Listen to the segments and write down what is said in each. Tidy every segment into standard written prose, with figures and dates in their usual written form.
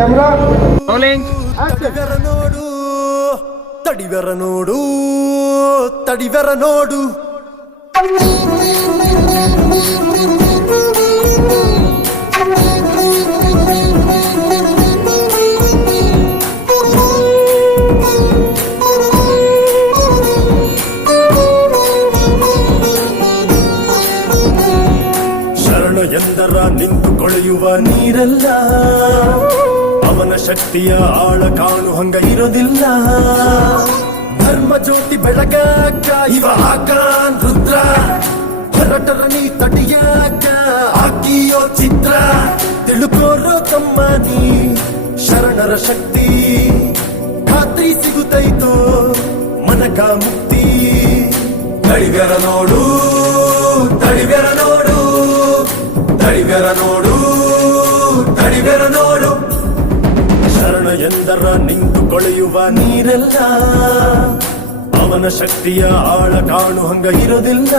Camera ತಡಿವೆರ ನೋಡು ತಡಿವೆರ ನೋಡು ತಡಿವೆರ ನೋಡು ಶರಣ ಎಂದರ ನಿಂತು ಕೊಳೆಯುವ ನೀರಲ್ಲ, ಅವನ ಶಕ್ತಿಯ ಆಳ ಕಾಣು ಹಂಗ ಇರೋದಿಲ್ಲ. ಧರ್ಮ ಜ್ಯೋತಿ ಬೆಳಗಾಕ ಇವ ಆಕಾನ್ ರುದ್ರ, ಹೊರಟರ ನೀ ತಡಿಯಾಕ ಹಾಕಿಯೋ ಚಿತ್ರ. ತಿಳುಕೋರೋ ತಮ್ಮ ನೀ ಶರಣರ ಶಕ್ತಿ, ಖಾತ್ರಿ ಸಿಗುತ್ತೈತೋ ಮನಕ ಮುಕ್ತಿ. ತಡಿವೆರ ನೋಡು ತಡಿವೆರ ನೋಡು ತಡಿವೆರ ನೋಡು ತಡಿವೆರ ನೋಡು. ಶರಣ ಎಂದರ ನಿಂತು ಕೊಳೆಯುವ ನೀರೆಲ್ಲ, ಅವನ ಶಕ್ತಿಯ ಆಳ ಕಾಣು ಹಂಗ ಇರೋದಿಲ್ಲ.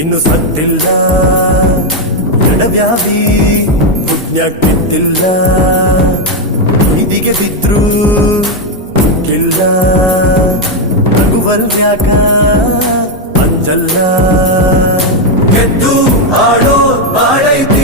ಇನ್ನು ಸತ್ತಿಲ್ಲ ಎಡವ್ಯಾವಿ ಪುಣ್ಯಕ್ಕಿದ್ದಿಲ್ಲ, ಇದಿಗೆ ಬಿದ್ರು ಕಿಲ್ಲ ನಗುವಲ್ಯಾಕ ಅಂಜಲ್ಲ. ಗೆದ್ದು ಆಡೋ ಬಾಳೈತಿ